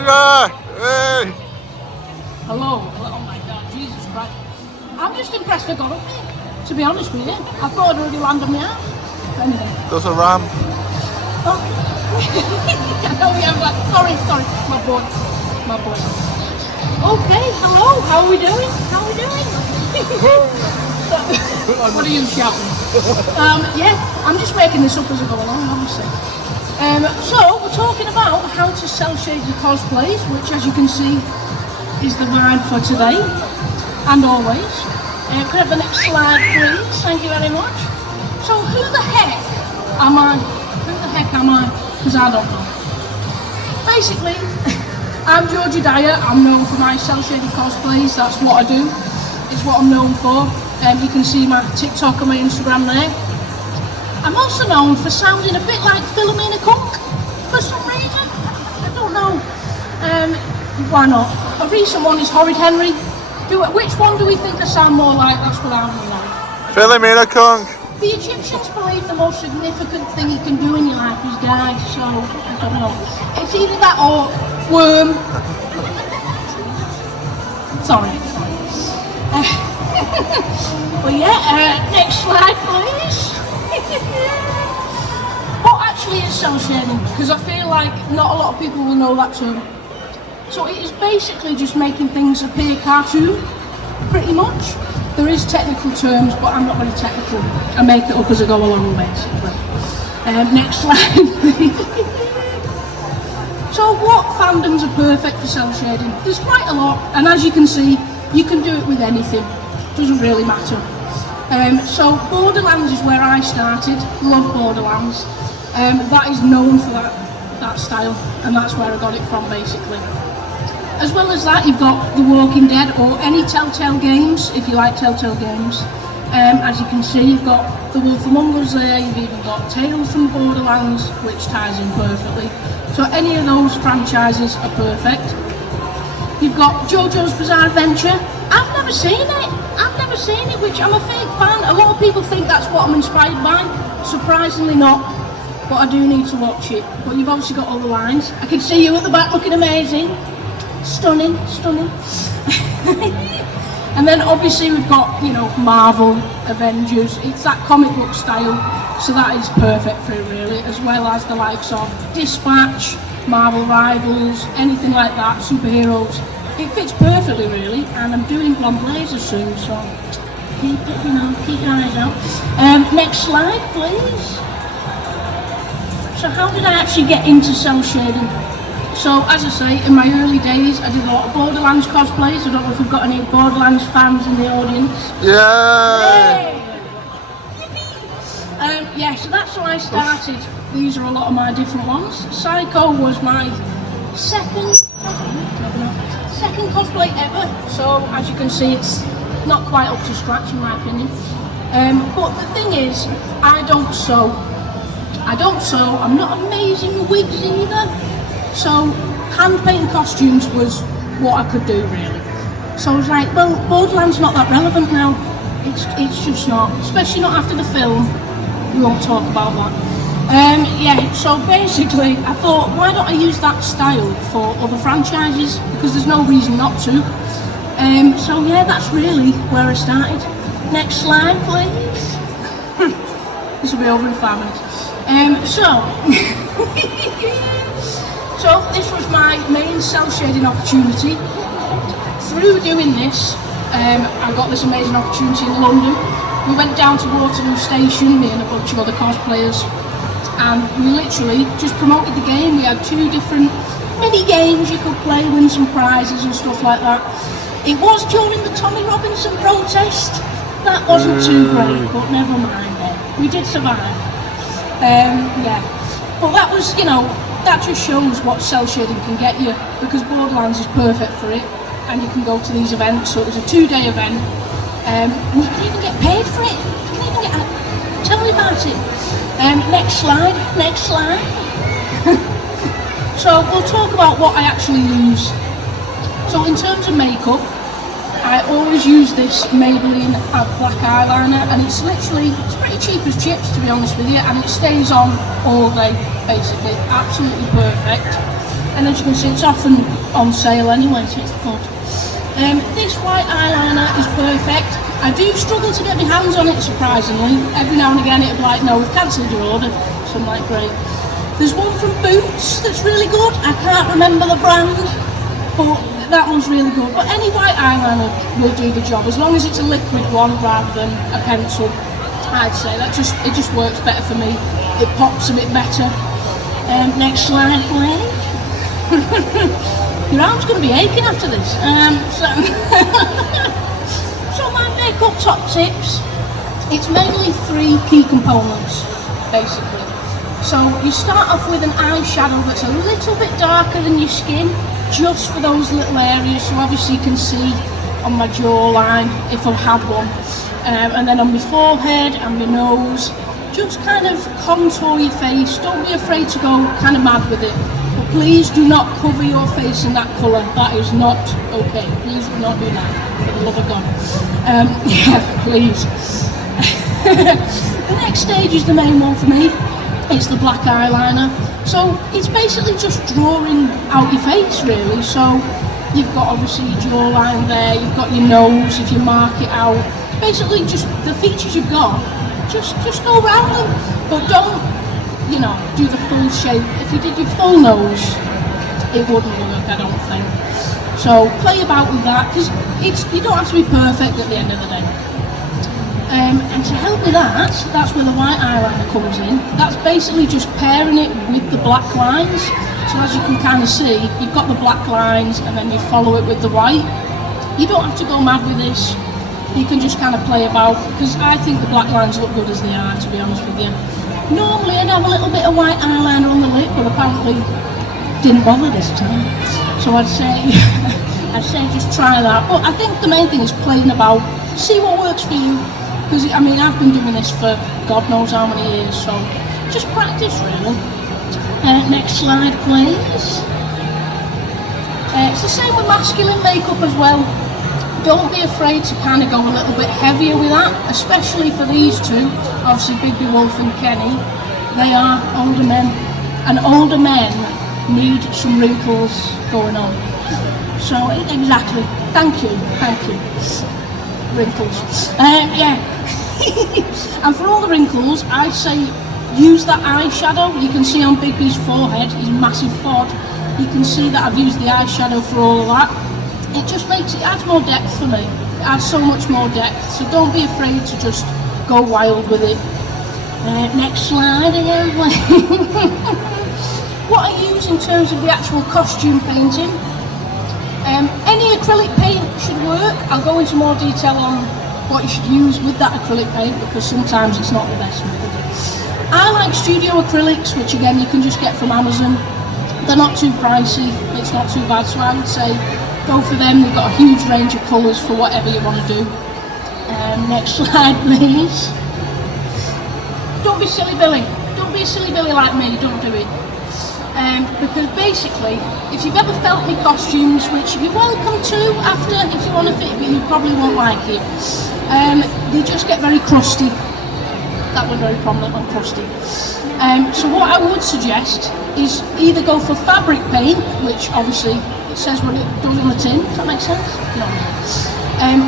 Roger! Hey! Hello. Oh my God, Jesus Christ. I'm just impressed I got up here, to be honest with you. I thought I'd already landed on my ass. Anyway. Does a ram. Oh. Oh yeah, sorry, my boy. Okay, hello, how are we doing? What are you shouting? Yeah, I'm just making this up as I go along, obviously. So, we're talking about how to cel shade your cosplays, which as you can see is the vibe for today, and always. Could I have the next slide please? Thank you very much. So, who the heck am I? Because I don't know. Basically, I'm Georgie Dyer. I'm known for my cel-shaded cosplays. That's what I do. It's what I'm known for. You can see my TikTok and my Instagram there. I'm also known for sounding a bit like Philomena Cook for some reason. I don't know. Why not? A recent one is Horrid Henry. Which one do we think I sound more like? That's what I'm like. Philomena Kung. The Egyptians believe the most significant thing you can do in your life is die, so I don't know. It's either that or worm. Sorry. But yeah, next slide please. What actually is cel shading? Because I feel like not a lot of people will know that term. So it is basically just making things appear cartoon, pretty much. There is technical terms, but I'm not very technical. I make it up as I go along, basically. Next slide, please. So what fandoms are perfect for cel shading? There's quite a lot, and as you can see, you can do it with anything. Doesn't really matter. So Borderlands is where I started. Love Borderlands. That is known for that style, and that's where I got it from, basically. As well as that, you've got The Walking Dead or any Telltale games, if you like Telltale games. As you can see, you've got The Wolf Among Us there, you've even got Tales from Borderlands, which ties in perfectly. So any of those franchises are perfect. You've got JoJo's Bizarre Adventure. I've never seen it, which I'm a fake fan. A lot of people think that's what I'm inspired by. Surprisingly not, but I do need to watch it. But you've obviously got all the lines. I can see you at the back looking amazing. Stunning. And then obviously we've got, you know, Marvel, Avengers. It's that comic book style, so that is perfect for it really, as well as the likes of Dispatch, Marvel Rivals, anything like that, superheroes. It fits perfectly really, and I'm doing Blonde Blazer soon, so keep your eyes out. Next slide please. So how did I actually get into cel shading? So as I say, in my early days I did a lot of Borderlands cosplays. I don't know if we've got any Borderlands fans in the audience. Yay! Yeah, so that's how I started. These are a lot of my different ones. Psycho was my second cosplay ever. So as you can see, it's not quite up to scratch in my opinion. But the thing is, I don't sew. I'm not amazing with wigs either. So hand painting costumes was what I could do really. So I was like, well, Borderlands not that relevant now. It's just not, especially not after the film. We won't talk about that. Yeah, so basically I thought, why don't I use that style for other franchises? Because there's no reason not to. So yeah, that's really where I started. Next slide please. This will be over in 5 minutes. So this was my main cel shading opportunity. Through doing this, I got this amazing opportunity in London. We went down to Waterloo Station, me and a bunch of other cosplayers, and we literally just promoted the game. We had 2 different mini games you could play, win some prizes and stuff like that. It was during the Tommy Robinson protest. That wasn't too great, but never mind. We did survive. Yeah, but that was, you know, that just shows what cel shading can get you, because Borderlands is perfect for it, and you can go to these events. So it was a 2-day event, and you can even get paid for it. You can even get, tell me about it. Next slide. So we'll talk about what I actually use. So in terms of makeup, I always use this Maybelline black eyeliner, and it's pretty cheap as chips, to be honest with you, and it stays on all day basically, absolutely perfect. and as you can see, it's often on sale anyway, so it's good. This white eyeliner is perfect. I do struggle to get my hands on it, surprisingly. Every now and again it'll be like, no, we've cancelled your order. So I'm like, great. There's one from Boots that's really good. I can't remember the brand, but that one's really good. But any white eyeliner will do the job, as long as it's a liquid one rather than a pencil. I'd say that it just works better for me. It pops a bit better. Next slide, please. Your arm's going to be aching after this. So my makeup top tips, it's mainly 3 key components, basically. So you start off with an eyeshadow that's a little bit darker than your skin, just for those little areas, so obviously you can see on my jawline if I've had one. And then on my forehead and my nose, just kind of contour your face. Don't be afraid to go kind of mad with it. But please do not cover your face in that colour. That is not okay. Please do not do that, for the love of God. Yeah, please. The next stage is the main one for me. It's the black eyeliner. So it's basically just drawing out your face, really. So you've got obviously your jawline there, you've got your nose if you mark it out. Basically just the features you've got, just go around them. But don't, you know, do the full shape. If you did your full nose, it wouldn't work, I don't think. So play about with that, because you don't have to be perfect at the end of the day. And to help with that, that's where the white eyeliner comes in. That's basically just pairing it with the black lines. So as you can kind of see, you've got the black lines and then you follow it with the white. You don't have to go mad with this. You can just kind of play about, because I think the black lines look good as they are, to be honest with you. Normally I'd have a little bit of white eyeliner on the lip, but apparently didn't bother this time. So I'd say just try that. But I think the main thing is playing about, see what works for you. Because I mean, I've been doing this for God knows how many years, so just practice really. Next slide, please. It's the same with masculine makeup as well. Don't be afraid to kind of go a little bit heavier with that, especially for these two. Obviously, Bigby Wolf and Kenny, they are older men, and older men need some wrinkles going on. So exactly, thank you. Wrinkles. Yeah. And for all the wrinkles, I'd say use that eyeshadow. You can see on Bigby's forehead, his massive fod. You can see that I've used the eyeshadow for all of that. It just adds more depth for me. It adds so much more depth. So don't be afraid to just go wild with it. Next slide again. What I use in terms of the actual costume painting. Any acrylic paint should work. I'll go into more detail on what you should use with that acrylic paint, because sometimes it's not the best method. I like studio acrylics, which again you can just get from Amazon. They're not too pricey, it's not too bad, so I would say go for them. They've got a huge range of colours for whatever you want to do. Next slide, please. Don't be silly Billy. Don't be a silly Billy like me, don't do it. Because basically, if you've ever felt my costumes, which you're welcome to after if you want to fit, but you probably won't like it, they just get very crusty. That was very prominent on crusty. So what I would suggest is either go for fabric paint, which obviously it says what it does on the tin. Does that make sense? No.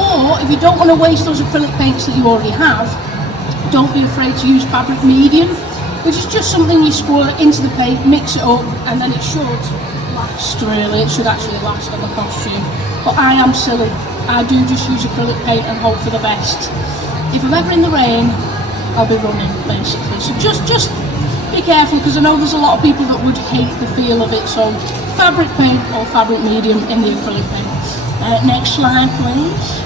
Or if you don't want to waste those acrylic paints that you already have, don't be afraid to use fabric medium, which is just something you squirt into the paint, mix it up, and then it should last, really. It should actually last on the costume. But I am silly. I do just use acrylic paint and hope for the best. If I'm ever in the rain, I'll be running, basically. So just be careful, because I know there's a lot of people that would hate the feel of it. So fabric paint or fabric medium in the acrylic paint. Next slide, please.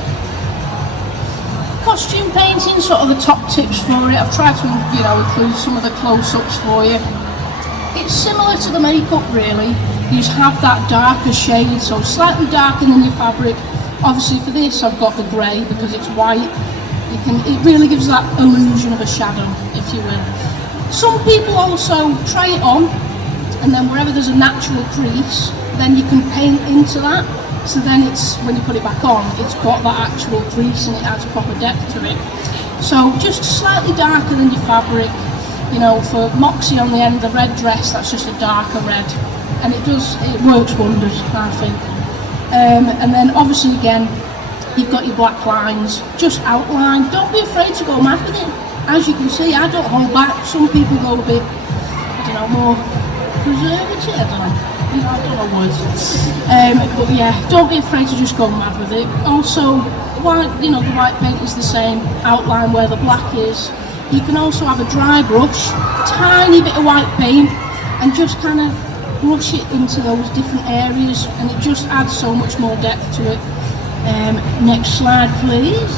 Costume painting, sort of the top tips for it. I've tried to, include some of the close-ups for you. It's similar to the makeup, really. You just have that darker shade, so slightly darker than your fabric. Obviously for this I've got the grey because it's white. It really gives that illusion of a shadow, if you will. Some people also try it on, and then wherever there's a natural crease, then you can paint into that. So then when you put it back on, it's got that actual crease and it adds proper depth to it. So just slightly darker than your fabric. You know, for Moxie on the end, the red dress, that's just a darker red, and it works wonders, I think. And then obviously again, you've got your black lines, just outline. Don't be afraid to go mad with it. As you can see, I don't hold back. Some people go a bit, I don't know, more preservative, I don't know. You know, I don't know words. But yeah, don't be afraid to just go mad with it. Also, white, you know, the white paint is the same outline where the black is. You can also have a dry brush, tiny bit of white paint, and just kind of brush it into those different areas, and it just adds so much more depth to it. Next slide, please.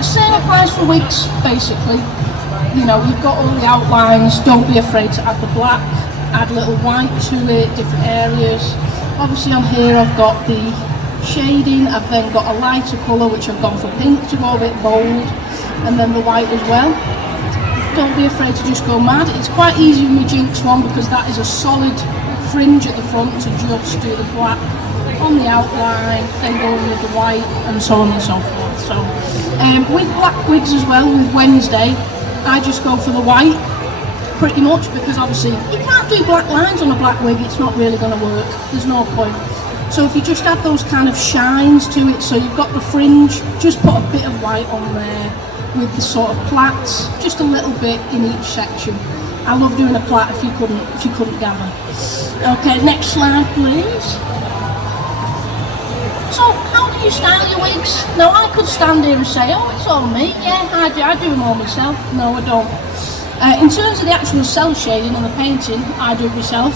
Same applies for wigs, basically. You know, you've got all the outlines, don't be afraid to add the black, add a little white to it, different areas. Obviously on here I've got the shading, I've then got a lighter colour which I've gone for pink to go a bit bold, and then the white as well. Don't be afraid to just go mad. It's quite easy with my Jinx one because that is a solid fringe at the front to just do the black on the outline, then going with the white, and so on and so forth. So with black wigs as well, with Wednesday, I just go for the white pretty much, because obviously you can't do black lines on a black wig, it's not really going to work, there's no point. So if you just add those kind of shines to it, so you've got the fringe, just put a bit of white on there with the sort of plaits, just a little bit in each section. I love doing a plait if you couldn't gather. Okay, next slide please. So how do you style your wigs? Now I could stand here and say, oh, it's all me. Yeah, I do them all myself. No, I don't. In terms of the actual cell shading and the painting, I do it myself.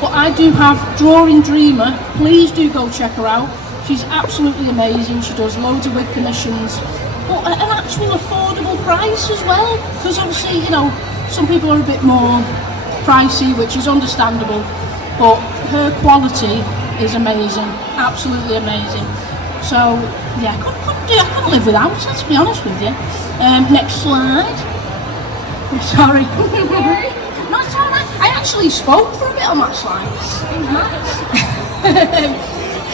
But I do have Drawing Dreamer. Please do go check her out. She's absolutely amazing. She does loads of wig commissions, but at an actual affordable price as well. Because obviously, you know, some people are a bit more pricey, which is understandable. But her quality is amazing, absolutely amazing. So yeah, I couldn't live without her, to be honest with you. Next slide. Sorry. No, it's alright. I actually spoke for a bit on that slide.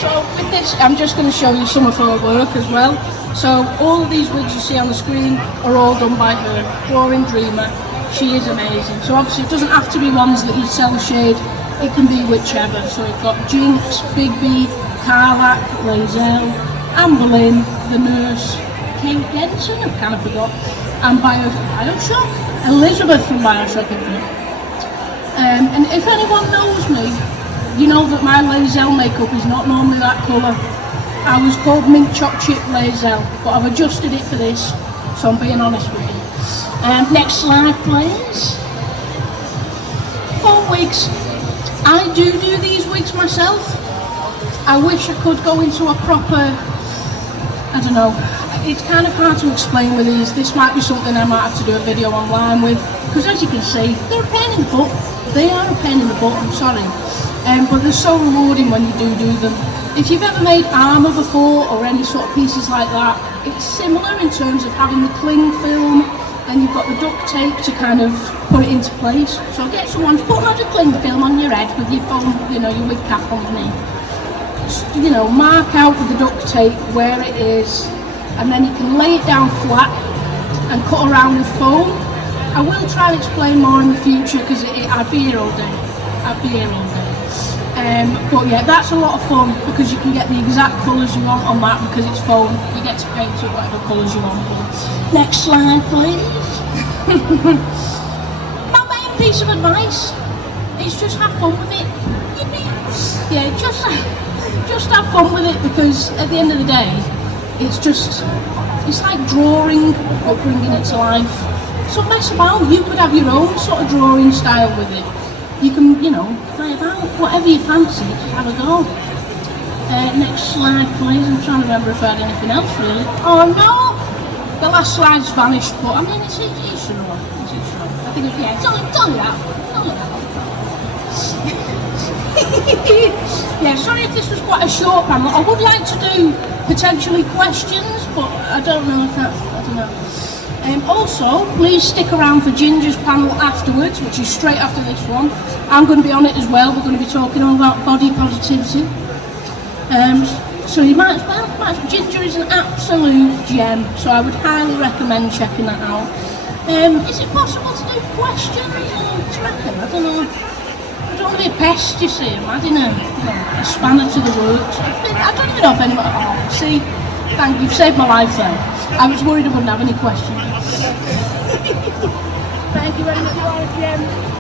So with this, I'm just going to show you some of her work as well. So all of these wigs you see on the screen are all done by her, Drawing Dreamer. She is amazing. So obviously it doesn't have to be ones that you cell shade. It can be whichever. So we've got Jinx, Bigby, Carlac, Lazelle, Amber Lynn, The Nurse, Kate Denson, I've kind of forgot, and Bioshock, Elizabeth from Bioshock Infinite. And if anyone knows me, you know that my Lazelle makeup is not normally that colour. I was called Mint Choc Chip Lazelle, but I've adjusted it for this, so I'm being honest with you. Next slide please. For wigs. I do these wigs myself. I wish I could go into a proper, I don't know, it's kind of hard to explain with these. This might be something I might have to do a video online with, because as you can see, they're a pain in the butt. They are a pain in the butt, I'm sorry. But they're so rewarding when you do them. If you've ever made armour before, or any sort of pieces like that, it's similar in terms of having the cling film, and you've got the duct tape to kind of put it into place. So get someone to put a magic cling film on your head with your foam, you know, your wig cap underneath. Just, you know, mark out with the duct tape where it is, and then you can lay it down flat and cut around with foam. I will try and explain more in the future because I'd be here all day. I'd be here all day. But yeah, that's a lot of fun because you can get the exact colours you want on that because it's foam. You get to paint it whatever colours you want. Next slide, please. My main piece of advice is just have fun with it. Yeah, just have fun with it because at the end of the day, it's like drawing or bringing it to life. So mess about. You could have your own sort of drawing style with it. You can, you know, play about whatever you fancy, just have a go. Next slide please. I'm trying to remember if I had anything else really. Oh no! The last slide's vanished, but I mean it's should have won. I think yeah, it's only that. Yeah, sorry if this was quite a short panel. I would like to do potentially questions, but I don't know if that's, I don't know. Also, please stick around for Ginger's panel afterwards, which is straight after this one. I'm going to be on it as well. We're going to be talking all about body positivity. So you might as well. Ginger is an absolute gem, so I would highly recommend checking that out. Is it possible to do questions? Do you reckon? I don't know. I don't want to be a pest, you see. I'm adding a spanner to the works. I don't even know if anybody... Oh, see, thank you, you've saved my life then. I was worried I wouldn't have any questions. Thank you very much, Jim.